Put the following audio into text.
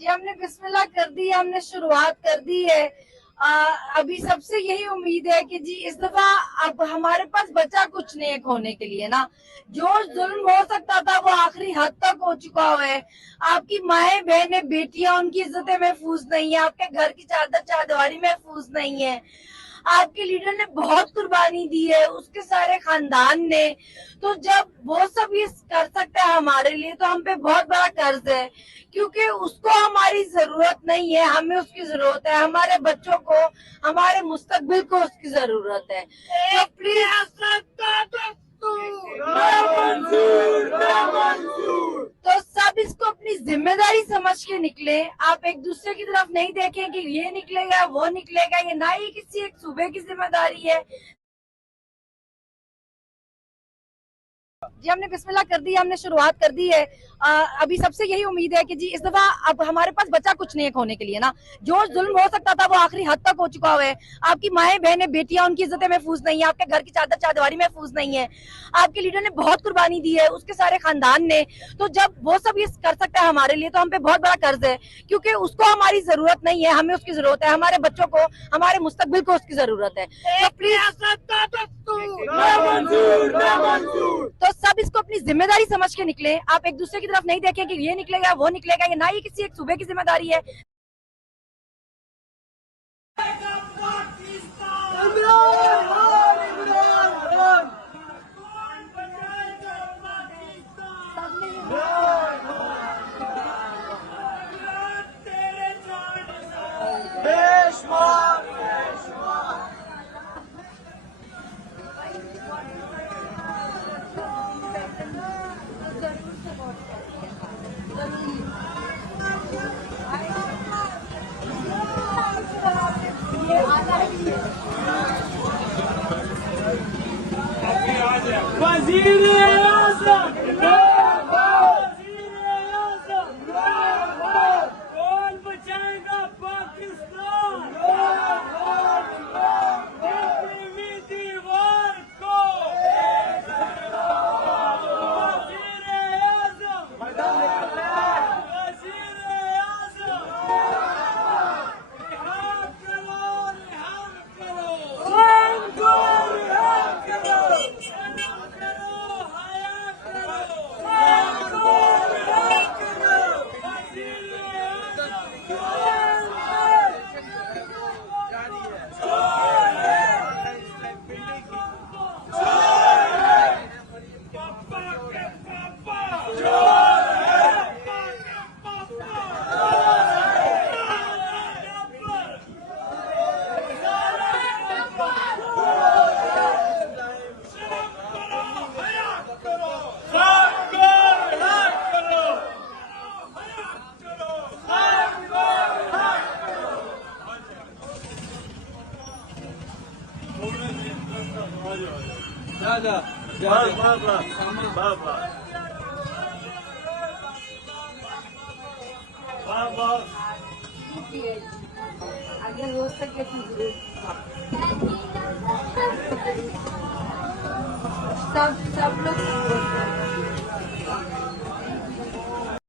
जी हमने बिस्मिल्लाह कर दी है, हमने शुरुआत कर दी है। अभी सबसे यही उम्मीद है कि जी इस दफा अब हमारे पास बचा कुछ नहीं है खोने के लिए ना। जो जुल्म हो सकता था वो आखिरी हद तक हो चुका हुआ है। आपकी माएं बहनें बेटियां उनकी इज्जतें महफूज नहीं है, आपके घर की चादर चारदीवारी महफूज नहीं है। आपके लीडर ने बहुत कुर्बानी दी है, उसके सारे खानदान ने। तो जब वो सब ये कर सकता है हमारे लिए, तो हम पे बहुत बड़ा कर्ज है, क्योंकि उसको हमारी जरूरत नहीं है, हमें उसकी जरूरत है। हमारे बच्चों को, हमारे मुस्तकबिल को उसकी जरूरत है। तो प्लीज तो सब इसको अपनी जिम्मेदारी समझ के निकले। आप एक दूसरे की तरफ नहीं देखें कि ये निकलेगा वो निकलेगा, ये ना ही किसी एक सूबे की जिम्मेदारी है। जी हमने बिस्मिल्लाह कर दी है, हमने शुरुआत कर दी है। अभी सबसे यही उम्मीद है कि जी इस दफा अब हमारे पास बचा कुछ नहीं है खोने के लिए ना। जो जुल्म हो सकता था वो आखिरी हद तक हो चुका हुआ है। आपकी माएं बहनें बेटियां उनकी इज्जतें महफूज नहीं है, आपके घर की चादर चारदीवारी महफूज नहीं है। आपके लीडर ने बहुत कुर्बानी दी है, उसके सारे खानदान ने। तो जब वो सब ये कर सकता है हमारे लिए, तो हम पे बहुत बड़ा कर्ज है, क्योंकि उसको हमारी जरूरत नहीं है, हमें उसकी जरूरत है। हमारे बच्चों को, हमारे मुस्तकबिल को उसकी जरूरत है। तो प्लीज तो सब इसको अपनी जिम्मेदारी समझ के निकले। आप एक दूसरे की तरफ नहीं देखें कि ये निकलेगा वो निकलेगा, ये ना ही किसी एक सूबे की जिम्मेदारी है। वज़ीर-ए-आज़म कौन बचाएगा पाकिस्तान? इस्लामी दीवार को वज़ीर-ए-आज़म रिहा करो, अगर हो सके सब लोग